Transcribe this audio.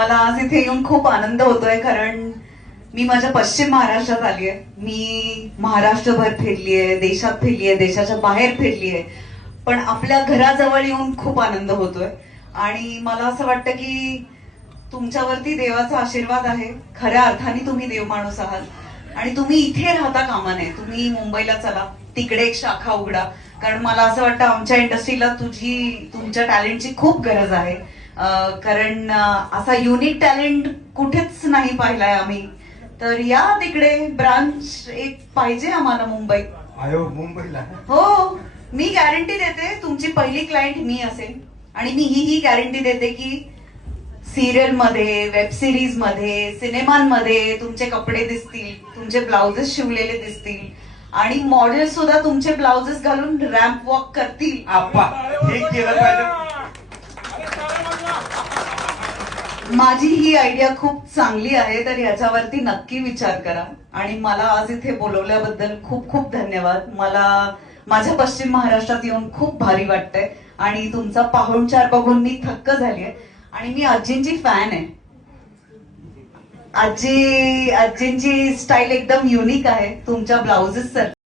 मला आज इथे येऊन खूप आनंद होतोय कारण मी माझ्या पश्चिम महाराष्ट्रात आली आहे. मी महाराष्ट्रभर फिरली आहे देशात फिरली आहे देशाच्या बाहेर फिरली आहे. पण आपल्या घराजवळ येऊन खूप आनंद होतोय. आणि मला असं वाटतं की तुमच्यावरती देवाचा आशीर्वाद आहे. खऱ्या अर्थाने तुम्ही देव माणूस आहात. आणि तुम्ही इथे राहता कामा नये. तुम्ही मुंबईला चला. तिकडे एक शाखा उघडा. कारण मला असं वाटतं आमच्या इंडस्ट्रीला तुझी तुमच्या टॅलेंटची खूप गरज आहे. कारण असा युनिक टॅलेंट कुठेच नाही पाहिलाय आम्ही. तर या तिकडे ब्रांच एक पाहिजे आम्हाला मुंबईत आयो मुंबईला? हो मी गॅरंटी देते तुमची पहिली क्लायंट मी असेल. आणि मी ही ही गॅरंटी देते की सिरियलमध्ये वेब सिरीजमध्ये सिनेमांमध्ये तुमचे कपडे दिसतील तुमचे ब्लाउजेस शिवलेले दिसतील. आणि मॉडेल सुद्धा तुमचे ब्लाउजेस घालून रॅम्प वॉक करतील. आप्पा हे केलं पाहिजे. माझी ही आयडिया खूप चांगली आहे तर याच्यावरती नक्की विचार करा. आणि मला आज इथे बोलवल्याबद्दल खूप खूप धन्यवाद. मला माझ्या पश्चिम महाराष्ट्रात येऊन खूप भारी वाटतंय. आणि तुमचा पाहुणचार बघून मी थक्क झालीय. आणि मी आजींची फॅन आहे. आजी आजींची स्टाईल एकदम युनिक आहे. तुमच्या ब्लाउजेस